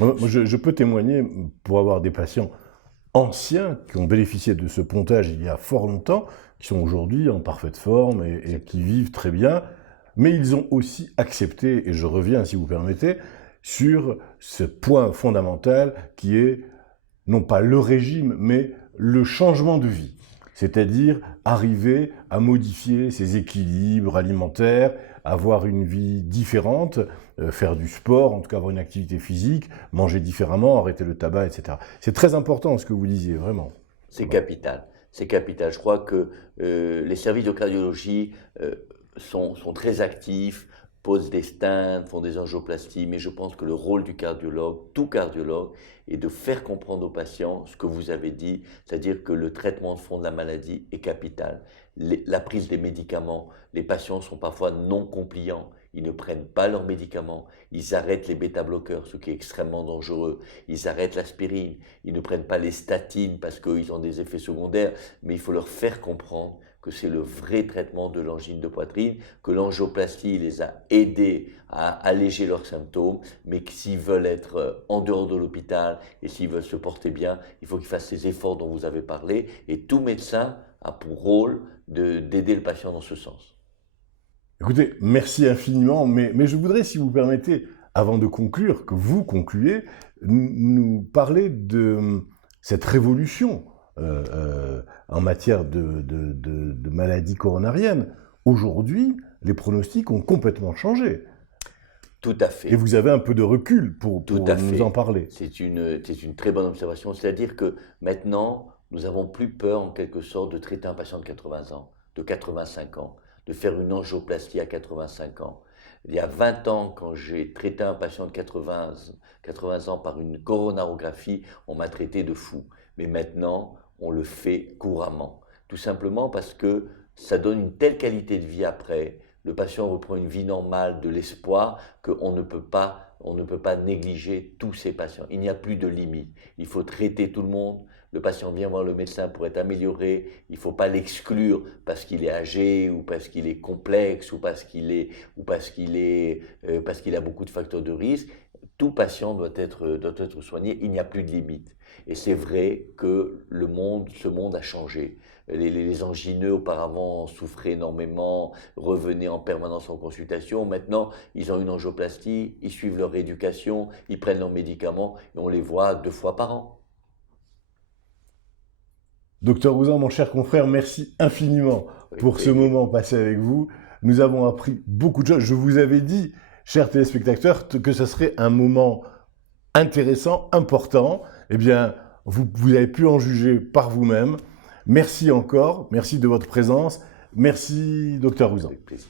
Moi, je peux témoigner pour avoir des patients anciens qui ont bénéficié de ce pontage il y a fort longtemps, qui sont aujourd'hui en parfaite forme et qui vivent très bien, mais ils ont aussi accepté, et je reviens si vous permettez, sur ce point fondamental qui est non pas le régime, mais le changement de vie. C'est-à-dire arriver à modifier ses équilibres alimentaires, avoir une vie différente, faire du sport, en tout cas avoir une activité physique, manger différemment, arrêter le tabac, etc. C'est très important ce que vous disiez, vraiment. C'est capital. C'est capital. Je crois que les services de cardiologie sont très actifs, posent des stents, font des angioplasties, mais je pense que le rôle du cardiologue, tout cardiologue, est de faire comprendre aux patients ce que vous avez dit, c'est-à-dire que le traitement de fond de la maladie est capital. La prise des médicaments, les patients sont parfois non compliants, ils ne prennent pas leurs médicaments, ils arrêtent les bêta-bloqueurs, ce qui est extrêmement dangereux, ils arrêtent l'aspirine, ils ne prennent pas les statines parce qu'ils ont des effets secondaires, mais il faut leur faire comprendre que c'est le vrai traitement de l'angine de poitrine, que l'angioplastie les a aidés à alléger leurs symptômes, mais que s'ils veulent être en dehors de l'hôpital et s'ils veulent se porter bien, il faut qu'ils fassent ces efforts dont vous avez parlé, et tout médecin a pour rôle d'aider le patient dans ce sens. Écoutez, merci infiniment, mais je voudrais, si vous permettez, avant de conclure, que vous concluiez, nous parler de cette révolution en matière de maladies coronariennes. Aujourd'hui, les pronostics ont complètement changé. Tout à Et fait. vous avez un peu de recul pour Tout à nous en fait. parler. C'est une très bonne observation. C'est-à-dire que maintenant, nous n'avons plus peur, en quelque sorte, de traiter un patient de 80 ans, de 85 ans, de faire une angioplastie à 85 ans. Il y a 20 ans, quand j'ai traité un patient de 80 ans par une coronarographie, on m'a traité de fou. Mais maintenant, on le fait couramment. Tout simplement parce que ça donne une telle qualité de vie après. Le patient reprend une vie normale, de l'espoir, qu'on ne peut pas négliger tous ces patients. Il n'y a plus de limite. Il faut traiter tout le monde. Le patient vient voir le médecin pour être amélioré. Il ne faut pas l'exclure parce qu'il est âgé ou parce qu'il est complexe ou parce qu'il a beaucoup de facteurs de risque. Tout patient doit être soigné. Il n'y a plus de limite. Et c'est vrai que ce monde a changé. Les angineux auparavant souffraient énormément, revenaient en permanence en consultation. Maintenant, ils ont une angioplastie, ils suivent leur éducation, ils prennent leurs médicaments et on les voit 2 fois par an. Docteur Ouzan, mon cher confrère, merci infiniment Avec pour ce plaisir. moment passé avec vous. Nous avons appris beaucoup de choses. Je vous avais dit, chers téléspectateurs, que ce serait un moment intéressant, important. Eh bien, vous avez pu en juger par vous-même. Merci encore, merci de votre présence. Merci, docteur Ouzan. Avec plaisir.